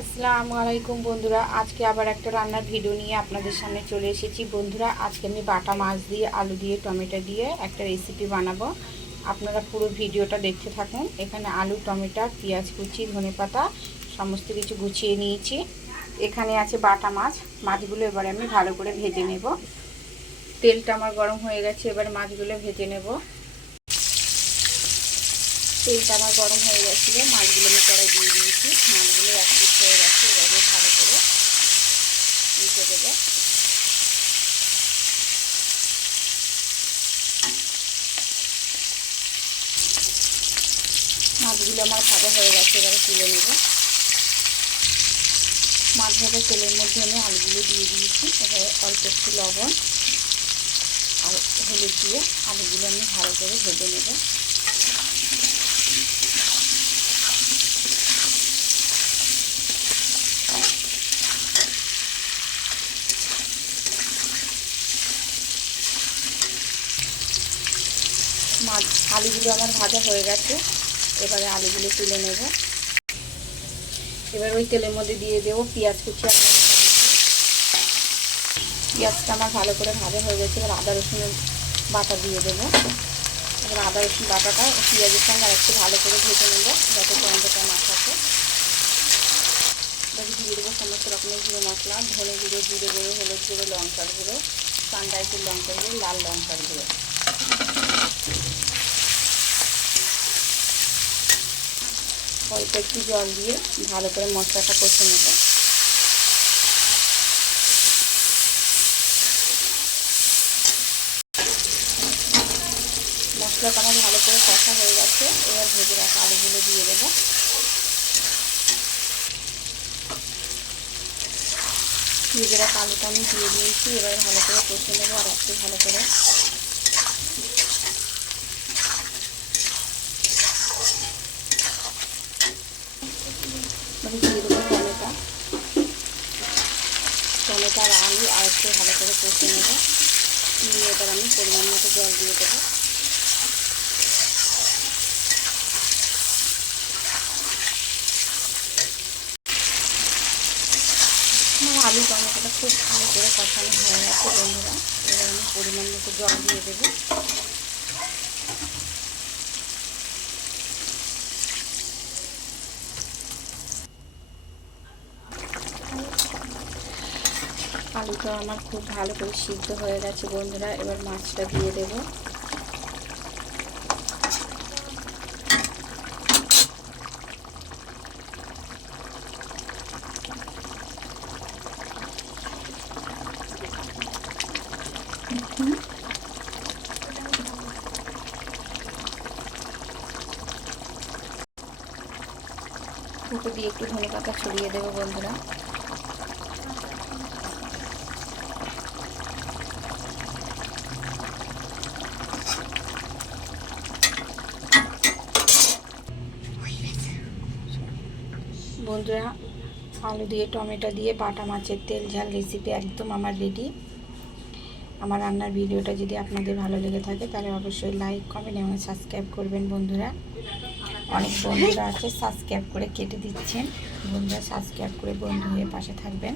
আসসালামু আলাইকুম বন্ধুরা, আজকে আবার একটা রান্নার ভিডিও নিয়ে আপনাদের সামনে চলে এসেছি। বন্ধুরা, আজকে আমি বাটা মাছ দিয়ে, আলু দিয়ে, টমেটো দিয়ে একটা রেসিপি বানাবো। আপনারা পুরো ভিডিওটা দেখতে থাকুন। এখানে আলু, টমেটো, পেঁয়াজ কুচি ধনেপাতা সমস্ত কিছু গুছিয়ে নিয়েছি। এখানে আছে বাটা মাছ। মাছগুলো এবারে আমি ভালো করে ভেজে নেব। তেলটা আমার গরম হয়ে গেছে, এবার মাছগুলো ভেজে নেব। তেলটা আমার গরম হয়ে গেছিল, মাছগুলো আমি কড়াই দিয়ে দিয়েছি। মাছগুলো এক পিস হয়ে গেছে, এবারে ভালো করে মিশে দেবো। মাছগুলো আমার ভাজা হয়ে গেছে, এবারে তুলে নেব। মাছ ভাজা তেলের মধ্যে আমি আলুগুলো দিয়ে দিয়েছি, এবারে অল্প একটু লবণ আর হলুদ দিয়ে আলুগুলো আমি ভালো করে ভেজে নেব। মাছ, আলুগুলো আমার ভাজা হয়ে গেছে। এবারে আলুগুলো তুলে নেব। এবার ওই তেলের মধ্যে দিয়ে দেবো পেঁয়াজ কুচি পেঁয়াজটা আমার ভালো করে ভাজা হয়ে গেছে। এবার আদা রসুনের বাটা দিয়ে দেবো। এবার আদা রসুন বাটাটা পেঁয়াজের সঙ্গে আর একটু ভালো করে ভেজে নেব, যাতে গন্ধটা না থাকে। এবার দিয়ে দেবো সমস্ত রকমের গুঁড়ো মশলা, ধনে গুঁড়ো, জিরে গুঁড়ো, হলুদ গুঁড়ো, লঙ্কার গুঁড়ো, সানরাইসের লঙ্কার গুঁড়ো, লাল লঙ্কার গুঁড়ো। অল্প একটু জল দিয়ে ভালো করে মশলাটা কষে নেব। মশলাটা আমার ভালো করে কষা হয়ে গেছে, এবার ভেজে রাখা আলুগুলো দিয়ে দেবো। ভেজে রাখা আলুটা আমি দিয়ে দিয়েছি, এবার ভালো করে কষে নেব আর একটু ভালো করে আমি দিয়ে দেবো টমেটো। টমেটো আর আলু আর একটু ভালো করে কষে নেব। নিয়ে এবার আমি পরিমাণ মতো জল দিয়ে দেবো। আলু টমেটোটা খুব ভালো করে কষানো হয়ে গেছে বন্ধুরা। এবার আমি পরিমাণ মতো জল দিয়ে দেবো। আলুটা আমার খুব ভালো করে সিদ্ধ হয়ে গেছে বন্ধুরা, এবার মাছটা দিয়ে দেব। উপর দিয়ে একটু ধনে পাতা ছড়িয়ে দেবো বন্ধুরা। বন্ধুরা, আলু দিয়ে, টমেটো দিয়ে, বাটা মাছের তেল, ঝাল রেসিপি একদম আমার রেডি আমার রান্নার ভিডিওটা যদি আপনাদের ভালো লেগে থাকে, তাহলে অবশ্যই লাইক কমেন্ট এবং সাবস্ক্রাইব করবেন বন্ধুরা। অনেক বন্ধুরা আছে সাবস্ক্রাইব করে কেটে দিচ্ছেন। বন্ধুরা সাবস্ক্রাইব করে বন্ধু হয়ে পাশে থাকবেন।